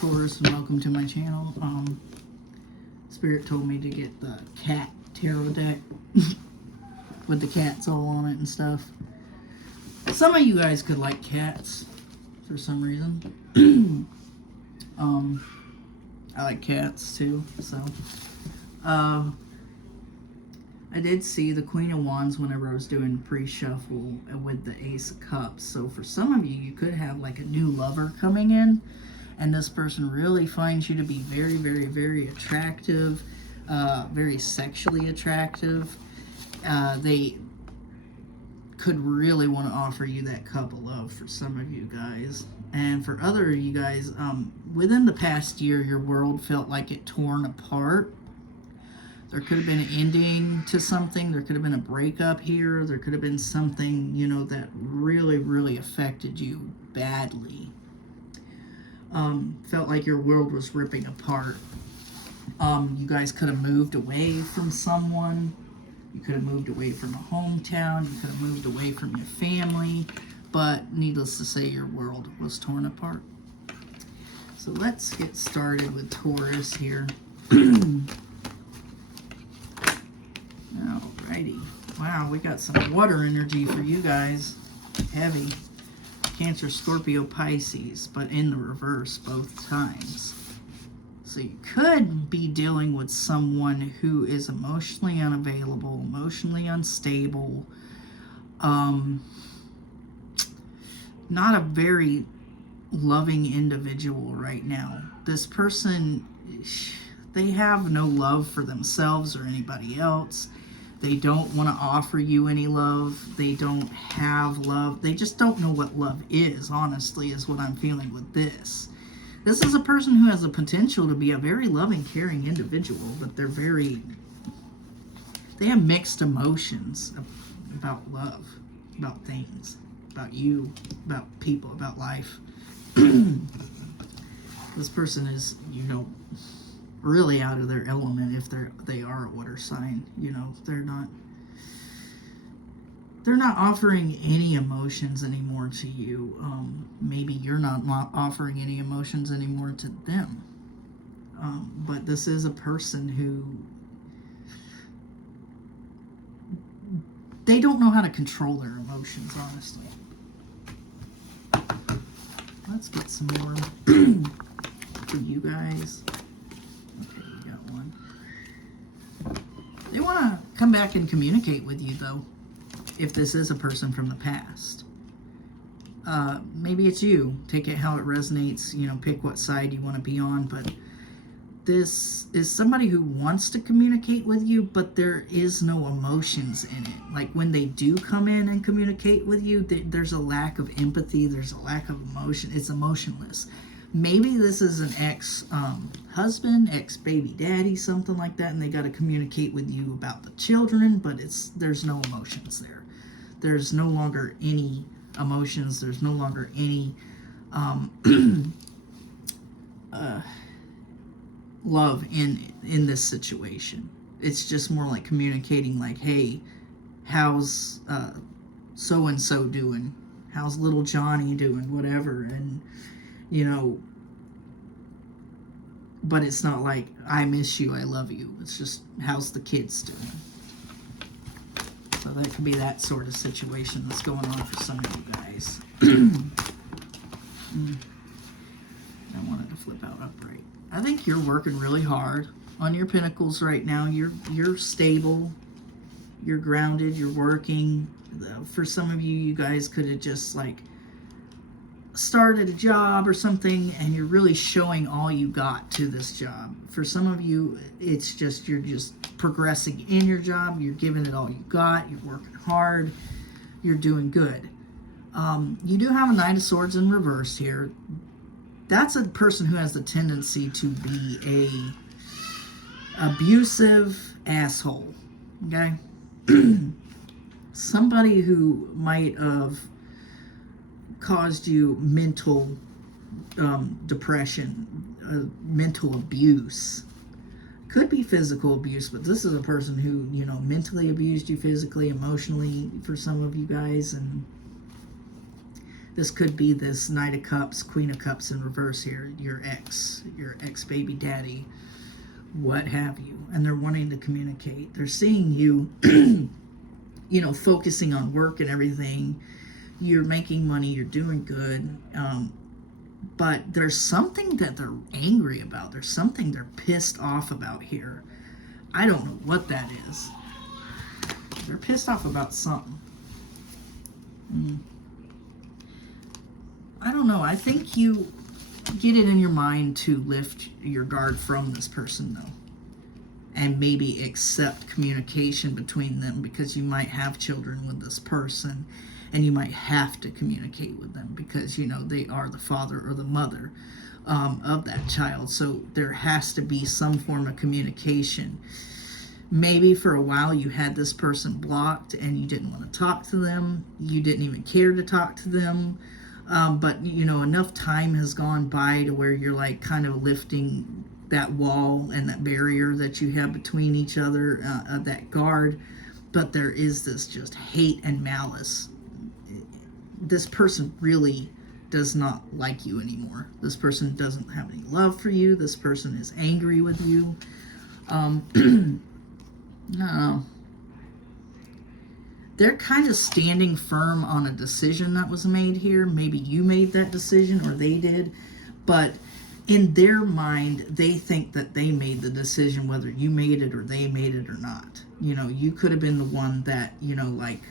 Taurus, and welcome to my channel. Spirit told me to get the cat tarot deck with the cats all on it and stuff. Some of you guys could like cats for some reason. I like cats too, so I did see the Queen of Wands whenever I was doing pre-shuffle with the Ace of Cups. So for some of you, you could have like a new lover coming in, and this person really finds you to be very, very, very attractive, very sexually attractive. They could really want to offer you that cup of love for some of you guys. And for other of you guys, within the past year, your world felt like it torn apart. There could have been an ending to something. There could have been a breakup here. There could have been something, you know, that really, really affected you badly. Felt like your world was ripping apart. You guys could have moved away from someone. You could have moved away from a hometown. You could have moved away from your family. But needless to say, your world was torn apart. So let's get started with Taurus here. Alrighty. Wow, we got some water energy for you guys. Heavy. Cancer, Scorpio, Pisces, but in the reverse both times. So you could be dealing with someone who is emotionally unavailable, emotionally unstable, not a very loving individual right now. This person, they have no love for themselves or anybody else. They don't want to offer you any love. They don't have love. They just don't know what love is, honestly, is what I'm feeling with this. This is a person who has the potential to be a very loving, caring individual, but they have mixed emotions about love, about things, about you, about people, about life. This person is, you know, really out of their element if they are a water sign. You know, they're not offering any emotions anymore to you. Maybe you're not offering any emotions anymore to them. But this is a person who, they don't know how to control their emotions, honestly. Let's get some more for you guys. Okay, we got one. They want to come back and communicate with you, though, if this is a person from the past. Maybe it's you. Take it how it resonates. You know, pick what side you want to be on. But this is somebody who wants to communicate with you, but there is no emotions in it. Like when they do come in and communicate with you, there's a lack of empathy. There's a lack of emotion. It's emotionless. Maybe this is an ex-husband, ex-baby daddy, something like that, and they got to communicate with you about the children, but there's no emotions there. There's no longer any emotions. There's no longer any love in this situation. It's just more like communicating, like, hey, how's so-and-so doing? How's little Johnny doing? Whatever. And you know, but it's not like, I miss you, I love you. It's just, how's the kids doing? So that could be that sort of situation that's going on for some of you guys. I wanted to flip out upright. I think you're working really hard on your pinnacles right now. You're stable. You're grounded. You're working. For some of you, you guys could have just like started a job or something, and you're really showing all you got to this job. For some of you, it's just, you're just progressing in your job. You're giving it all you got. You're working hard. You're doing good. You do have a Knight of Swords in reverse here. That's a person who has the tendency to be a abusive asshole. Okay? Somebody who might have caused you mental depression, mental abuse. Could be physical abuse, but this is a person who, you know, mentally abused you, physically, emotionally, for some of you guys, and This could be this Knight of Cups, Queen of Cups in reverse here, your ex baby daddy, what have you. And they're wanting to communicate. They're seeing you, you know, focusing on work and everything. You're making money, you're doing good. But there's something that they're angry about. There's something they're pissed off about here. I don't know what that is. They're pissed off about something. I don't know. I think you get it in your mind to lift your guard from this person, though. And maybe accept communication between them, because you might have children with this person. And you might have to communicate with them because, you know, they are the father or the mother of that child. So there has to be some form of communication. Maybe for a while you had this person blocked and you didn't want to talk to them. You didn't even care to talk to them. But, you know, enough time has gone by to where you're like kind of lifting that wall and that barrier that you have between each other, that guard. But there is this just hate and malice. This person really does not like you anymore. This person doesn't have any love for you. This person is angry with you. No. They're kind of standing firm on a decision that was made here. Maybe you made that decision or they did. But in their mind, they think that they made the decision, whether you made it or they made it or not. You know, you could have been the one that, you know, like,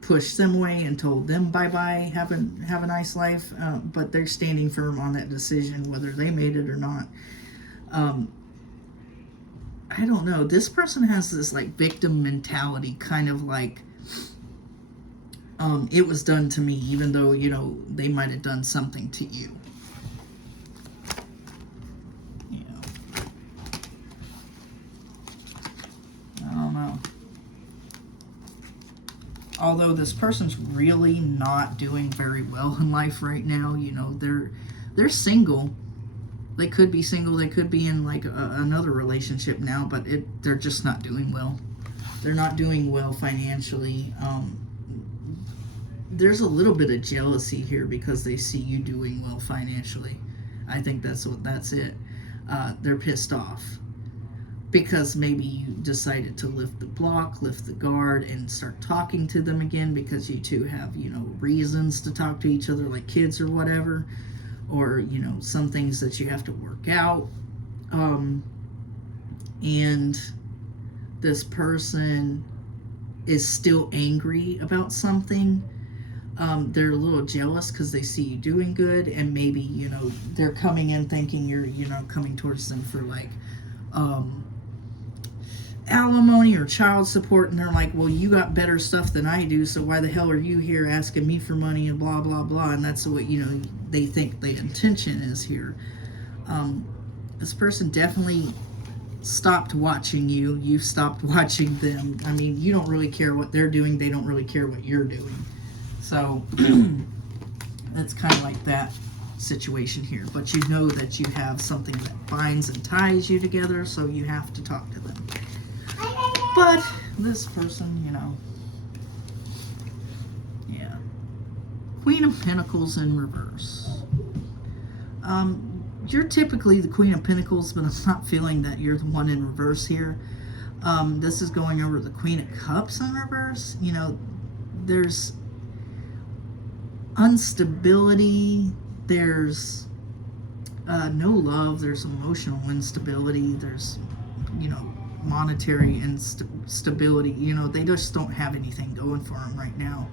pushed them away and told them bye-bye, have a nice life, but they're standing firm on that decision, whether they made it or not. I don't know. This person has this, like, victim mentality, kind of like, it was done to me, even though, you know, they might have done something to you. You know. I don't know. Although this person's really not doing very well in life right now, you know, they're single. They could be single. They could be in like another relationship now, but they're just not doing well. They're not doing well financially. There's a little bit of jealousy here because they see you doing well financially. I think that's it. They're pissed off. Because maybe you decided to lift the block, lift the guard, and start talking to them again because you two have, you know, reasons to talk to each other like kids or whatever. Or, you know, some things that you have to work out. And this person is still angry about something. They're a little jealous because they see you doing good. And maybe, you know, they're coming in thinking you're, you know, coming towards them for like... alimony or child support, and they're like, well, you got better stuff than I do, so why the hell are you here asking me for money and blah blah blah. And that's what, you know, they think the intention is here. This person definitely stopped watching you. You stopped watching them. I mean, you don't really care what they're doing. They don't really care what you're doing. So that's kind of like that situation here. But you know that you have something that binds and ties you together, so you have to talk to them. But this person, you know, yeah. Queen of Pentacles in reverse. You're typically the Queen of Pentacles, but I'm not feeling that you're the one in reverse here. This is going over the Queen of Cups in reverse. You know, there's instability. There's no love. There's emotional instability. There's, you know, monetary instability. You know, they just don't have anything going for them right now.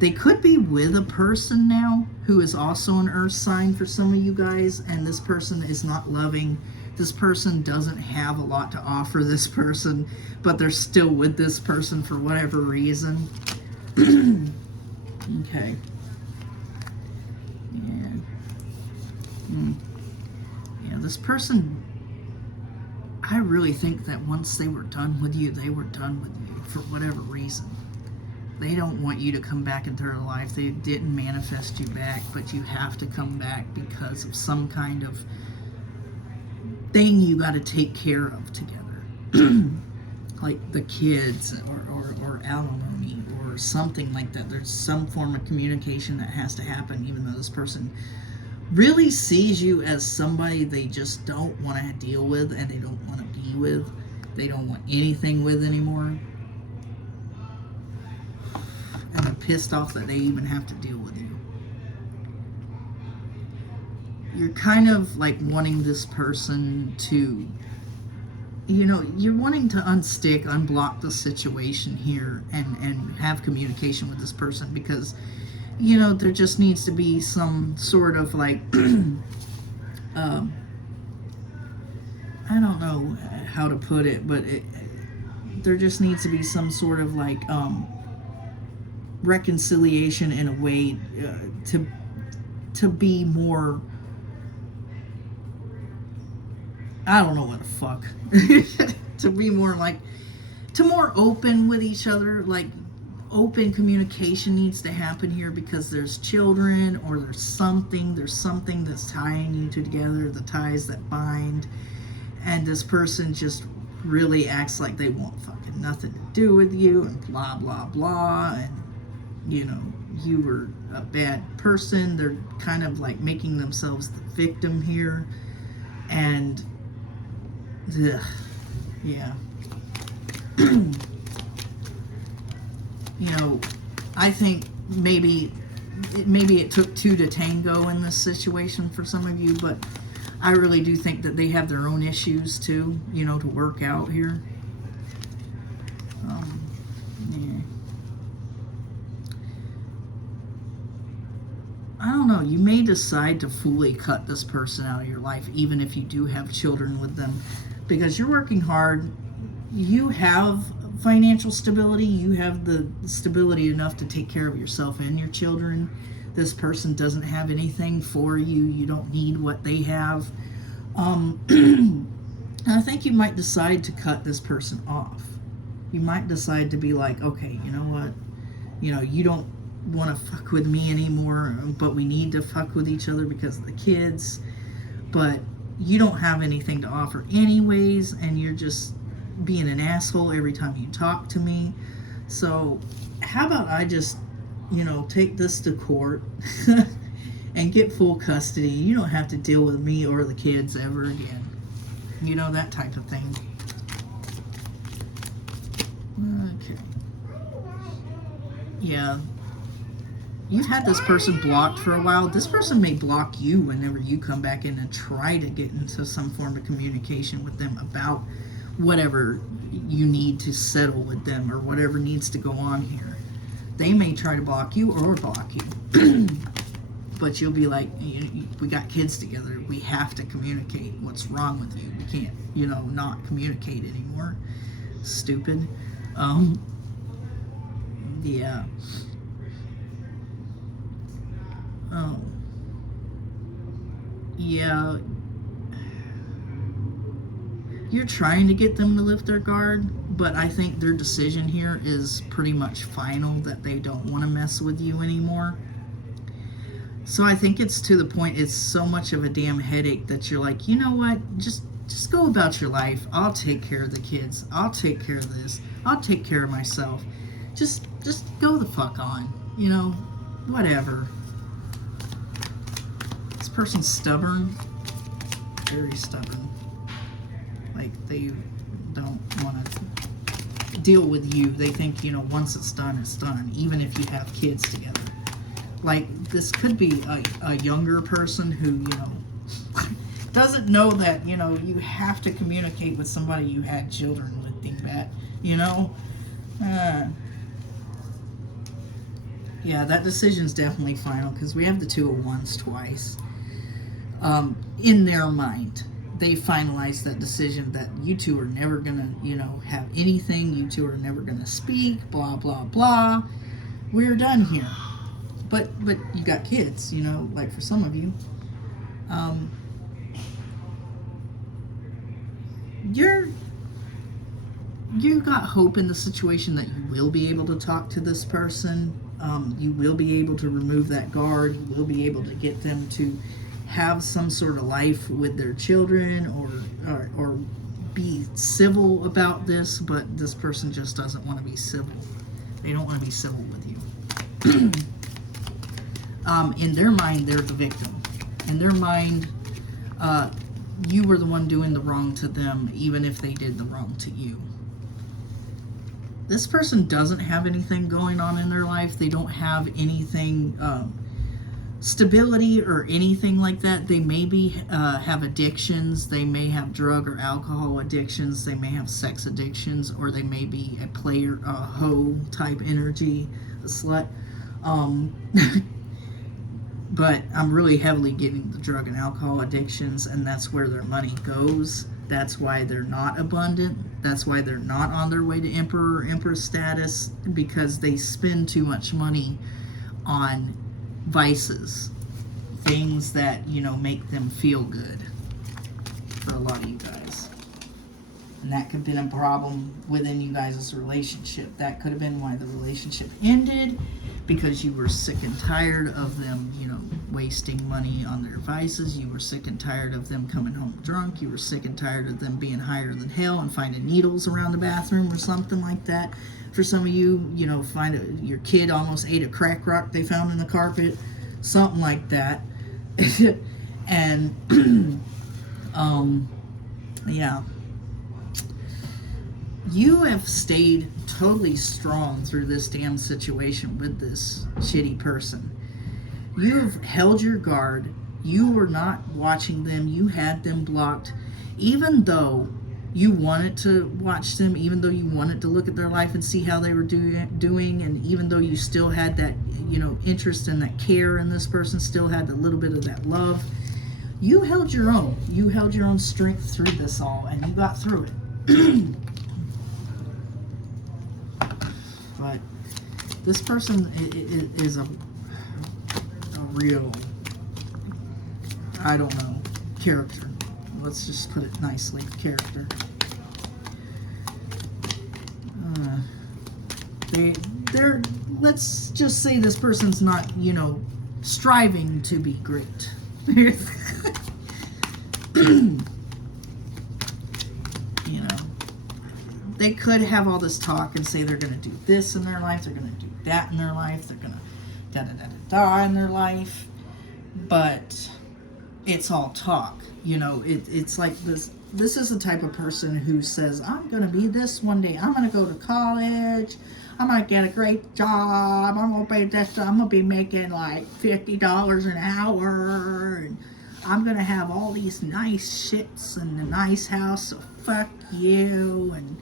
They could be with a person now who is also an earth sign for some of you guys, and this person is not loving. This person doesn't have a lot to offer this person, but they're still with this person for whatever reason. Okay. Yeah, this person, I really think that once they were done with you, they were done with you for whatever reason. They don't want you to come back into their life. They didn't manifest you back, but you have to come back because of some kind of thing you got to take care of together. Like the kids or alimony or something like that. There's some form of communication that has to happen, even though this person really sees you as somebody they just don't want to deal with, and they don't want to be with. They don't want anything with anymore. And they're pissed off that they even have to deal with you. You're kind of like wanting this person to, you know, you're wanting to unblock the situation here and have communication with this person, because, you know, there just needs to be some sort of like, I don't know how to put it, but there just needs to be some sort of like reconciliation in a way to be more, I don't know what the fuck, to be more like, to more open with each other. Like, open communication needs to happen here, because there's children, or there's something that's tying you two together, the ties that bind, and this person just really acts like they want fucking nothing to do with you, and blah blah blah, and, you know, you were a bad person. They're kind of like making themselves the victim here, and ugh, yeah. You know, I think maybe it took two to tango in this situation for some of you, but I really do think that they have their own issues too, you know, to work out here. Yeah. I don't know. You may decide to fully cut this person out of your life, even if you do have children with them, because you're working hard. You have financial stability. You have the stability enough to take care of yourself and your children. This person doesn't have anything for you. You don't need what they have. I think you might decide to cut this person off. You might decide to be like, okay, you know what? You know, you don't want to fuck with me anymore, but we need to fuck with each other because of the kids. But you don't have anything to offer anyways, and you're just being an asshole every time you talk to me. So how about I just, you know, take this to court and get full custody. You don't have to deal with me or the kids ever again. You know, that type of thing. Okay. Yeah. You've had this person blocked for a while. This person may block you whenever you come back in and try to get into some form of communication with them about whatever you need to settle with them, or whatever needs to go on here. They may try to block you or block you. But you'll be like, we got kids together. We have to communicate. What's wrong with you? We can't, you know, not communicate anymore. Stupid. Yeah. Oh. Yeah. You're trying to get them to lift their guard, but I think their decision here is pretty much final, that they don't want to mess with you anymore. So I think it's to the point, it's so much of a damn headache that you're like, you know what, just go about your life. I'll take care of the kids. I'll take care of this. I'll take care of myself. Just go the fuck on, you know, whatever. This person's stubborn, very stubborn. Like, they don't want to deal with you. They think, you know, once it's done, even if you have kids together. Like, this could be a younger person who, you know, doesn't know that, you know, you have to communicate with somebody you had children with, dingbat, you know? Yeah, that decision's definitely final, because we have the Two of Wands twice. In their mind, they finalized that decision that you two are never gonna, you know, have anything. You two are never gonna speak, blah, blah, blah. We're done here. But you got kids, you know, like for some of you. You got hope in the situation that you will be able to talk to this person. You will be able to remove that guard. You will be able to get them to have some sort of life with their children, or be civil about this, but this person just doesn't want to be civil. They don't want to be civil with you. In their mind, they're the victim. In their mind, you were the one doing the wrong to them, even if they did the wrong to you. This person doesn't have anything going on in their life. They don't have anything, stability or anything like that. They maybe have addictions. They may have drug or alcohol addictions. They may have sex addictions, or they may be a player, a hoe type energy, a slut. But I'm really heavily getting the drug and alcohol addictions, and that's where their money goes. That's why they're not abundant. That's why they're not on their way to emperor or empress status, because they spend too much money on vices, things that, you know, make them feel good for a lot of you guys. And that could have been a problem within you guys' relationship. That could have been why the relationship ended, because you were sick and tired of them, you know, wasting money on their vices. You were sick and tired of them coming home drunk. You were sick and tired of them being higher than hell and finding needles around the bathroom or something like that. For some of you, you know, your kid almost ate a crack rock they found in the carpet, something like that. And yeah, you have stayed totally strong through this damn situation with this shitty person. You've held your guard. You were not watching them. You had them blocked. Even though you wanted to watch them, even though you wanted to look at their life and see how they were doing, and even though you still had that, you know, interest and that care in this person, still had a little bit of that love, you held your own. You held your own strength through this all, and you got through it. But this person is a real, I don't know, character. Let's just put it nicely, character. They're, let's just say this person's not, you know, striving to be great. You know, they could have all this talk and say they're going to do this in their life, they're going to do that in their life, they're going to da-da-da-da-da in their life, but it's all talk. You know, it's like this is the type of person who says, I'm going to be this one day, I'm going to go to college, I'm going to get a great job, I'm going to be making like $50 an hour, and I'm going to have all these nice shits and a nice house, so fuck you, and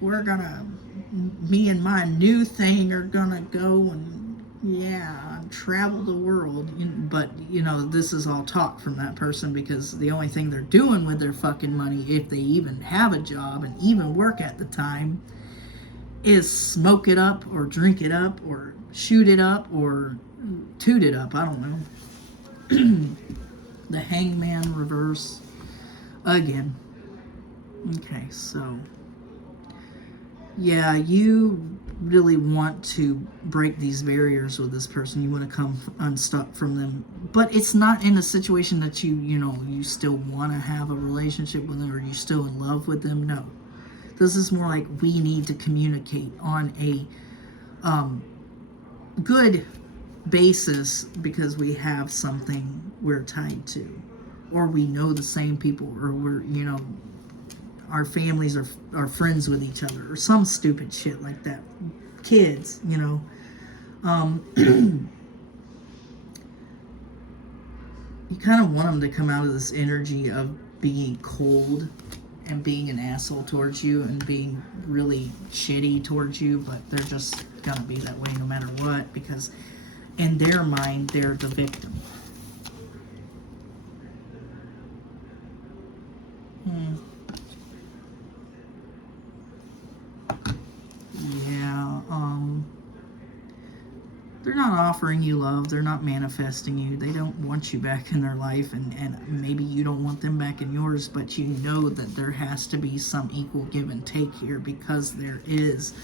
we're going to, me and my new thing are going to go and, yeah, travel the world. But, you know, this is all talk from that person, because the only thing they're doing with their fucking money, if they even have a job and even work at the time, is smoke it up or drink it up or shoot it up or toot it up. I don't know. The Hangman reverse again. Okay, so yeah, you really want to break these barriers with this person. You want to come unstuck from them, but it's not in a situation that you still want to have a relationship with them, or you still in love with them. No, this is more like we need to communicate on a good basis, because we have something we're tied to, or we know the same people, or we're, you know, our families are friends with each other, or some stupid shit like that. Kids, you know. You kind of want them to come out of this energy of being cold and being an asshole towards you and being really shitty towards you, but they're just gonna be that way no matter what, because in their mind, they're the victim. They're not offering you love. They're not manifesting you. They don't want you back in their life, and maybe you don't want them back in yours, but you know that there has to be some equal give and take here, because there is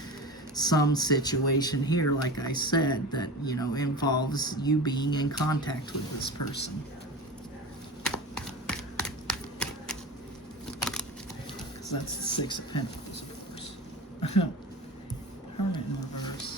some situation here, like I said, that, you know, involves you being in contact with this person. Because that's the Six of Pentacles, of course. Hermit in reverse.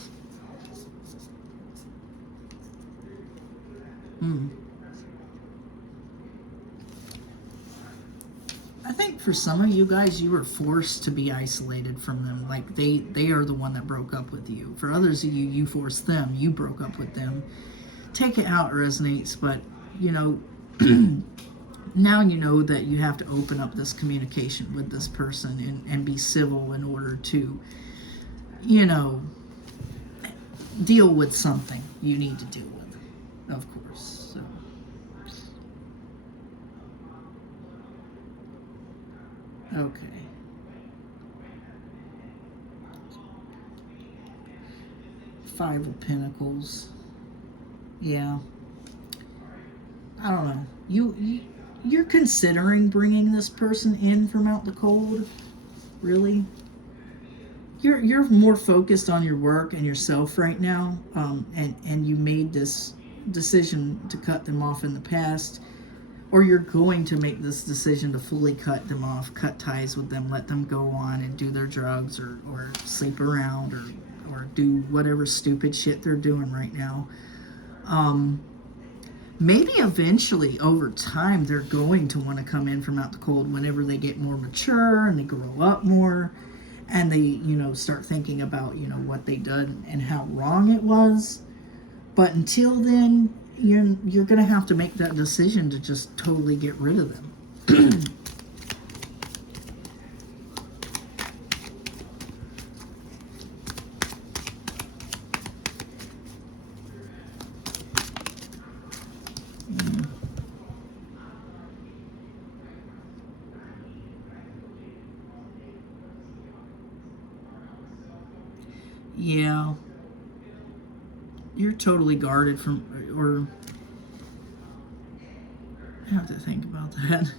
I think for some of you guys, you were forced to be isolated from them. Like they are the one that broke up with you. For others of you, you forced them. You broke up with them. Take it how it resonates, but you know, now you know that you have to open up this communication with this person and be civil in order to, you know, deal with something you need to deal with, of course. So. Okay. Five of Pentacles. Yeah. I don't know. You're considering bringing this person in from out the cold? Really? You're more focused on your work and yourself right now, and you made this decision to cut them off in the past, or you're going to make this decision to fully cut them off, cut ties with them, let them go on and do their drugs or sleep around or do whatever stupid shit they're doing right now. Maybe eventually, over time, they're going to want to come in from out the cold whenever they get more mature and they grow up more and they, you know, start thinking about, you know, what they did and how wrong it was. But until then, you're going to have to make that decision to just totally get rid of them. Yeah. You're totally guarded from, or I have to think about that.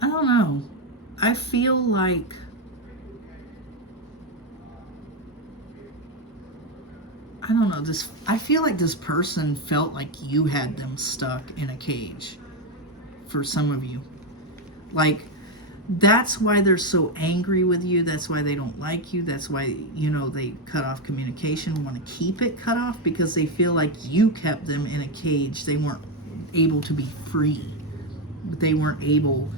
I don't know. I feel like I don't know, I feel like this person felt like you had them stuck in a cage for some of you. Like, that's why they're so angry with you. That's why they don't like you. That's why, you know, they cut off communication, want to keep it cut off because they feel like you kept them in a cage. They weren't able to be free. But they weren't able.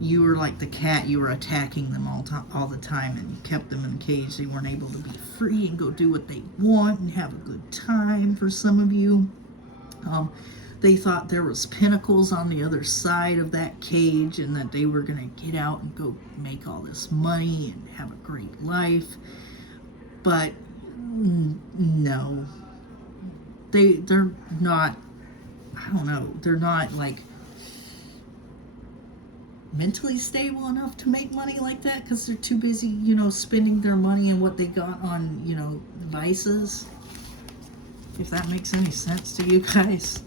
You were like the cat. You were attacking them all the time, and you kept them in a cage. They weren't able to be free and go do what they want and have a good time. For some of you, they thought there was pinnacles on the other side of that cage, and that they were gonna get out and go make all this money and have a great life. But no, they're not. I don't know. They're not like mentally stable enough to make money like that because they're too busy, you know, spending their money and what they got on, you know, vices. If that makes any sense to you guys.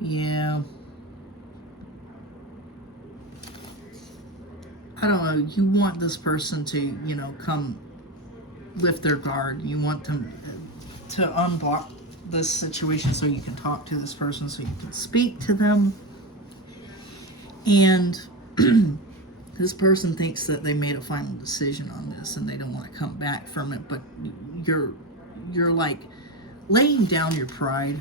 Yeah. I don't know. You want this person to, you know, come lift their guard. You want them to unblock this situation so you can talk to this person, so you can speak to them. And this person thinks that they made a final decision on this and they don't want to come back from it. But you're like laying down your pride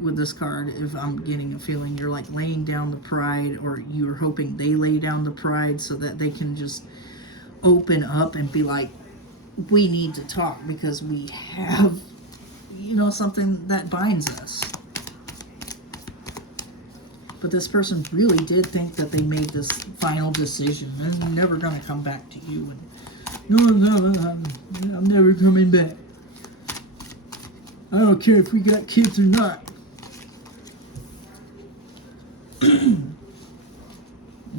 with this card. If I'm getting a feeling, you're like laying down the pride, or you're hoping they lay down the pride so that they can just open up and be like, we need to talk because we have, you know, something that binds us. But this person really did think that they made this final decision and they're never going to come back to you. And I'm never coming back. I don't care if we got kids or not.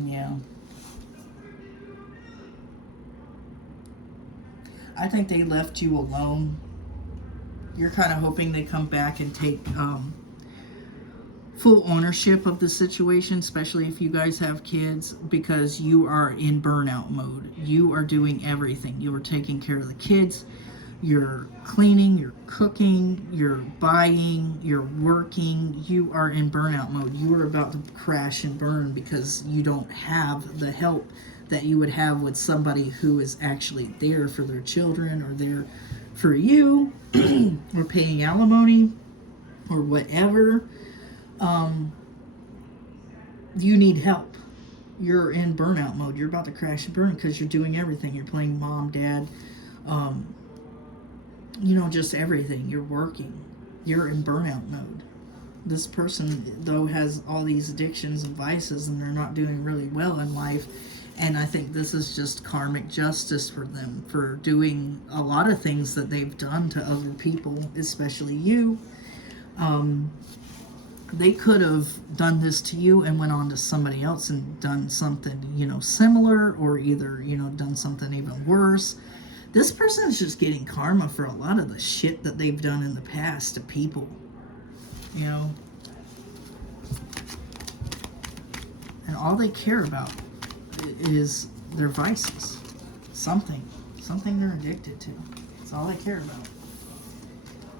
Yeah. I think they left you alone. You're kind of hoping they come back and take full ownership of the situation, especially if you guys have kids, because you are in burnout mode. You are doing everything. You are taking care of the kids. You're cleaning, you're cooking, you're buying, you're working. You are in burnout mode. You are about to crash and burn because you don't have the help that you would have with somebody who is actually there for their children or there for you or paying alimony or whatever. You need help. You're in burnout mode. You're about to crash and burn because you're doing everything. You're playing mom, dad, just everything. You're working. You're in burnout mode. This person, though, has all these addictions and vices, and they're not doing really well in life. And I think this is just karmic justice for them for doing a lot of things that they've done to other people, especially you. They could have done this to you and went on to somebody else and done something, similar, or either, done something even worse. This person is just getting karma for a lot of the shit that they've done in the past to people, And all they care about is their vices. Something they're addicted to. That's all they care about.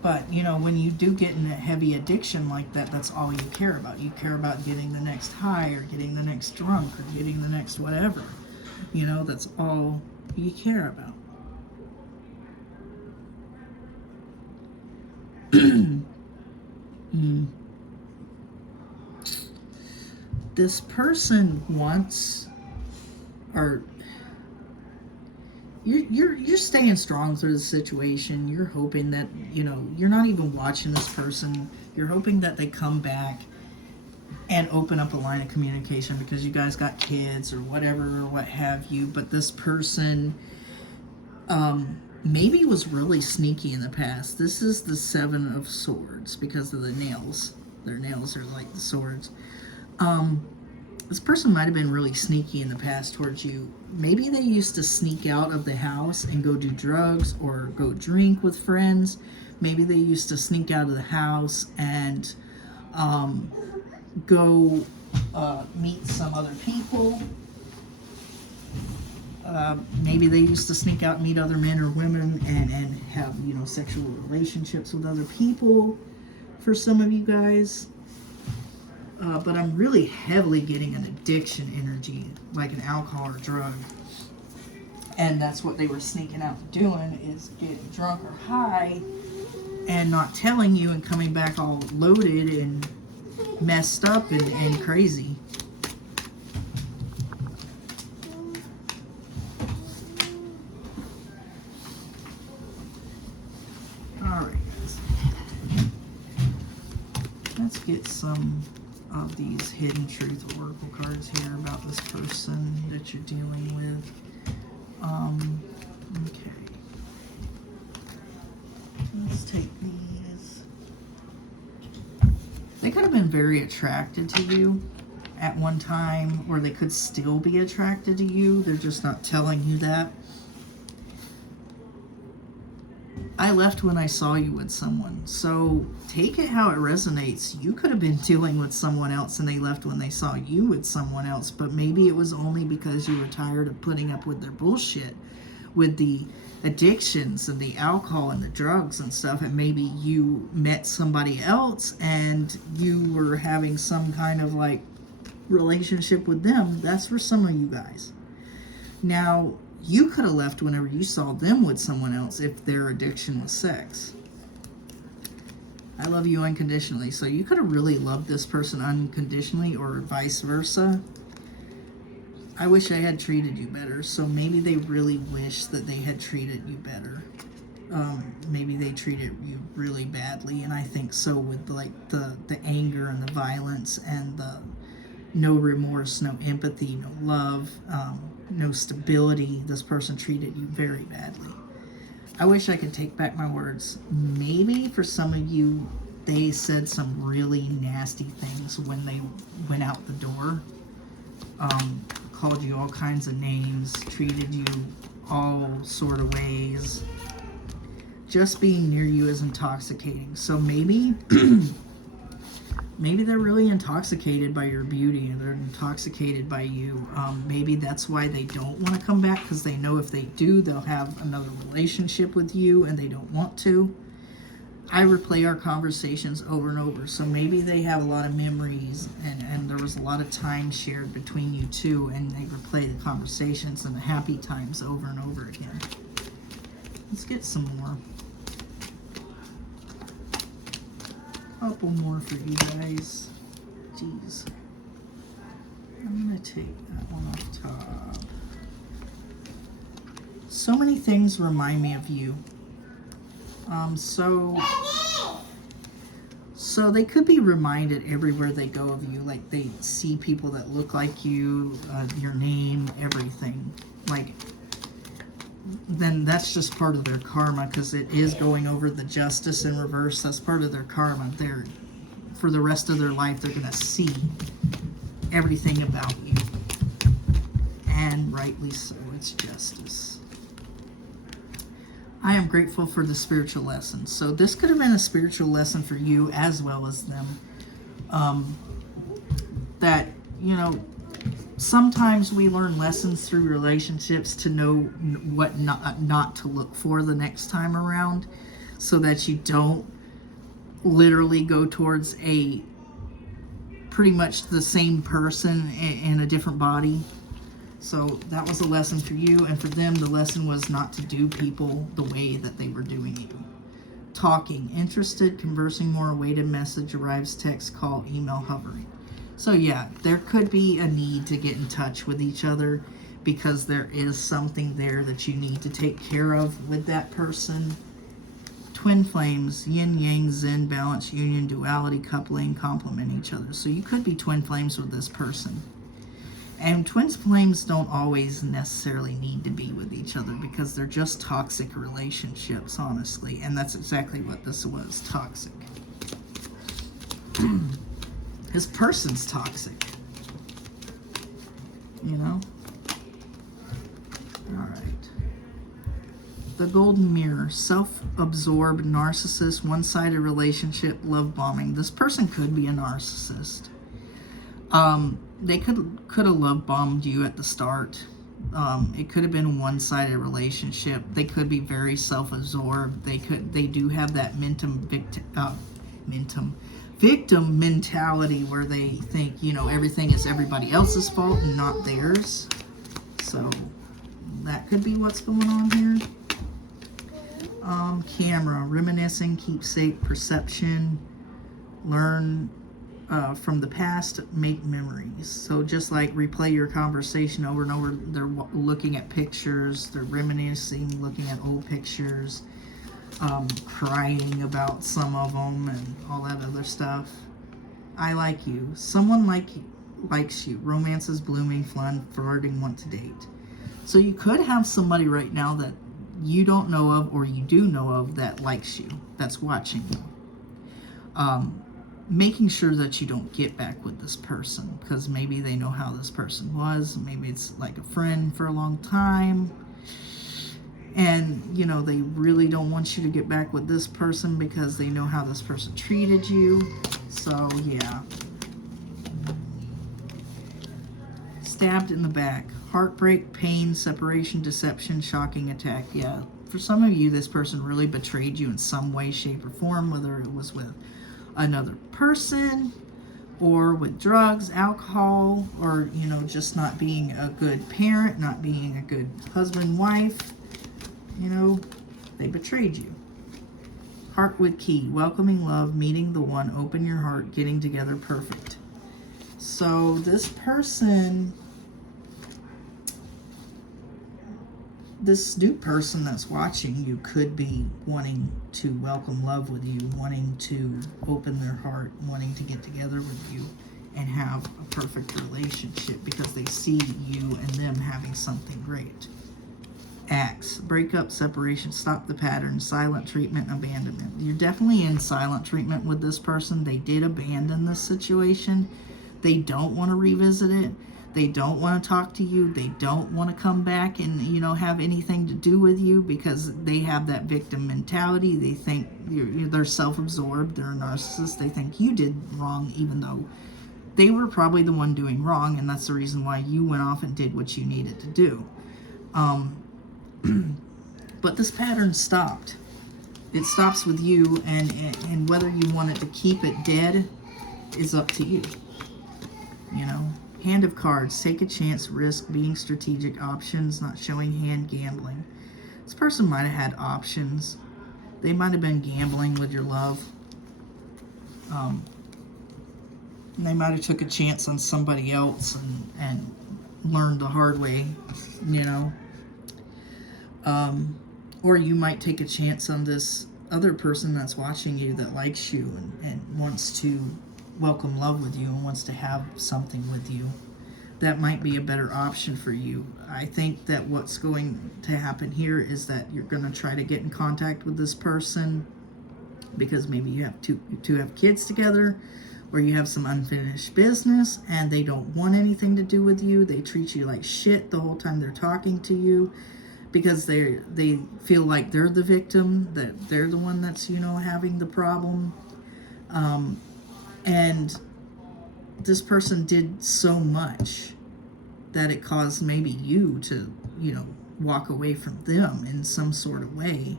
But, when you do get in a heavy addiction like that, that's all you care about. You care about getting the next high or getting the next drunk or getting the next whatever. That's all you care about. This person wants, or you're staying strong through the situation. You're hoping that, you're not even watching this person. You're hoping that they come back and open up a line of communication because you guys got kids or whatever or what have you. But this person maybe was really sneaky in the past. This is the 7 of Swords because of the nails. Their nails are like the swords. This person might have been really sneaky in the past towards you. Maybe they used to sneak out of the house and go do drugs or go drink with friends. Maybe they used to sneak out of the house and go meet some other people. Maybe they used to sneak out and meet other men or women and have, sexual relationships with other people for some of you guys. But I'm really heavily getting an addiction energy, like an alcohol or drug. And that's what they were sneaking out doing, is getting drunk or high and not telling you and coming back all loaded and messed up and crazy. Alright, guys. Let's get some of these hidden truth oracle cards here about this person that you're dealing with. Okay. Let's take these. They could have been very attracted to you at one time, or they could still be attracted to you. They're just not telling you that. I left when I saw you with someone. So take it how it resonates. You could have been dealing with someone else and they left when they saw you with someone else, but maybe it was only because you were tired of putting up with their bullshit, with the addictions and the alcohol and the drugs and stuff, and maybe you met somebody else and you were having some kind of like relationship with them. That's for some of you guys. Now, you could have left whenever you saw them with someone else if their addiction was sex. I love you unconditionally. So you could have really loved this person unconditionally, or vice versa. I wish I had treated you better. So maybe they really wish that they had treated you better. Maybe they treated you really badly. And I think so, with like the anger and the violence and the no remorse, no empathy, no love, no stability. This person treated you very badly. I wish I could take back my words. Maybe for some of you, they said some really nasty things when they went out the door. Called you all kinds of names, treated you all sort of ways. Just being near you is intoxicating. So maybe Maybe they're really intoxicated by your beauty, and they're intoxicated by you. Maybe that's why they don't want to come back, because they know if they do, they'll have another relationship with you, and they don't want to. I replay our conversations over and over, so maybe they have a lot of memories, and there was a lot of time shared between you two, and they replay the conversations and the happy times over and over again. Let's get some more. Couple more for you guys. Jeez. I'm going to take that one off top. So many things remind me of you. So they could be reminded everywhere they go of you. Like they see people that look like you, your name, everything. Like, then that's just part of their karma, because it is going over the justice in reverse. That's part of their karma. They're, for the rest of their life, they're going to see everything about you. And rightly so, it's justice. I am grateful for the spiritual lesson. So this could have been a spiritual lesson for you as well as them. That, you know, sometimes we learn lessons through relationships to know what not to look for the next time around, so that you don't literally go towards a pretty much the same person in a different body. So that was a lesson for you, and for them the lesson was not to do people the way that they were doing you. Talking, interested, conversing more, awaited message, arrives, text, call, email, hovering. So yeah, there could be a need to get in touch with each other, because there is something there that you need to take care of with that person. Twin flames, yin, yang, zen, balance, union, duality, coupling, complement each other. So you could be twin flames with this person. And twin flames don't always necessarily need to be with each other, because they're just toxic relationships, honestly. And that's exactly what this was, toxic. This person's toxic. You know? Alright. The golden mirror. Self-absorbed, narcissist, one-sided relationship, love bombing. This person could be a narcissist. They could have love bombed you at the start. It could have been a one-sided relationship. They could be very self-absorbed. They do have that victim mentality, where they think, you know, everything is everybody else's fault and not theirs. So that could be what's going on here. Camera, reminiscing, keepsake, perception, learn from the past, make memories. So just like replay your conversation over and over, they're looking at pictures, they're reminiscing, looking at old pictures, crying about some of them and all that other stuff. I like you. Someone likes you. Romance is blooming, fun, flirting, want to date. So you could have somebody right now that you don't know of, or you do know of, that likes you, that's watching you. Making sure that you don't get back with this person, because maybe they know how this person was. Maybe it's like a friend for a long time, and you know, they really don't want you to get back with this person because they know how this person treated you. So yeah. Stabbed in the back. Heartbreak, pain, separation, deception, shocking attack. Yeah, for some of you, this person really betrayed you in some way, shape, or form, whether it was with another person, or with drugs, alcohol, or, you know, just not being a good parent, not being a good husband, wife. You know, they betrayed you. Heart with key. Welcoming love, meeting the one, open your heart, getting together, perfect. So this person, this new person that's watching you could be wanting to welcome love with you, wanting to open their heart, wanting to get together with you and have a perfect relationship, because they see you and them having something great. Acts, breakup, separation, stop the pattern, silent treatment, abandonment. You're definitely in silent treatment with this person. They did abandon this situation. They don't want to revisit it. They don't want to talk to you. They don't want to come back and, you know, have anything to do with you because they have that victim mentality. They think they're self-absorbed. They're a narcissist. They think you did wrong, even though they were probably the one doing wrong, and that's the reason why you went off and did what you needed to do. But this pattern stopped. It stops with you, and whether you wanted to keep it dead is up to you. You know, Hand of Cards, take a chance, risk, being strategic, options, not showing hand, gambling. This person might have had options. They might have been gambling with your love. And they might have took a chance on somebody else and learned the hard way, you know. Or you might take a chance on this other person that's watching you that likes you and wants to welcome love with you and wants to have something with you. That might be a better option for you. I think that what's going to happen here is that you're going to try to get in contact with this person because maybe you have to have kids together, or you have some unfinished business and they don't want anything to do with you. They treat you like shit the whole time they're talking to you because they feel like they're the victim, that they're the one that's, you know, having the problem. And this person did so much that it caused maybe you to, you know, walk away from them in some sort of way.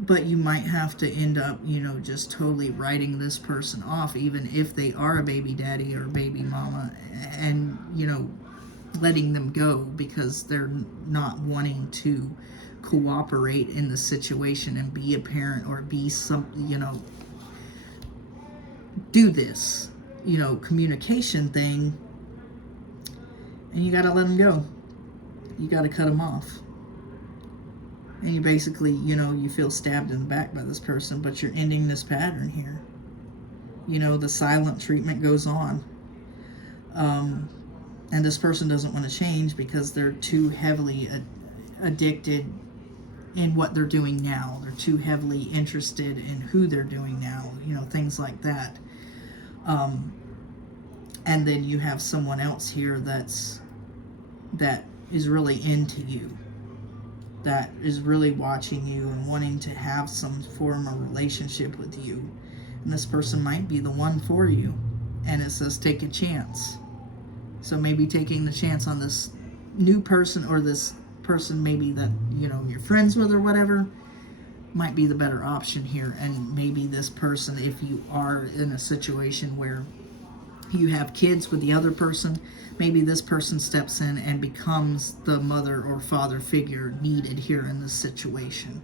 But you might have to end up, you know, just totally writing this person off, even if they are a baby daddy or a baby mama, and, you know, letting them go because they're not wanting to cooperate in the situation and be a parent or be some, you know, do this, you know, communication thing, and you got to let them go. You got to cut them off. And you basically, you know, you feel stabbed in the back by this person, but you're ending this pattern here. You know, the silent treatment goes on. And this person doesn't want to change because they're too heavily addicted in what they're doing now. They're too heavily interested in who they're doing now, you know, things like that. And then you have someone else here that is really into you, that is really watching you and wanting to have some form of relationship with you. And this person might be the one for you. And it says take a chance. So maybe taking the chance on this new person, or this person maybe that, you know, you're friends with or whatever, might be the better option here. And maybe this person, if you are in a situation where you have kids with the other person, maybe this person steps in and becomes the mother or father figure needed here in this situation.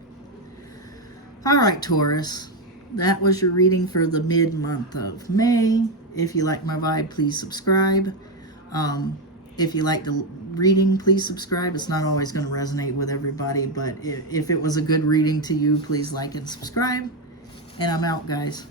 All right, Taurus, that was your reading for the mid-month of May. If you like my vibe, please subscribe. If you like the reading, please subscribe. It's not always going to resonate with everybody, but if it was a good reading to you, please like and subscribe. And I'm out, guys.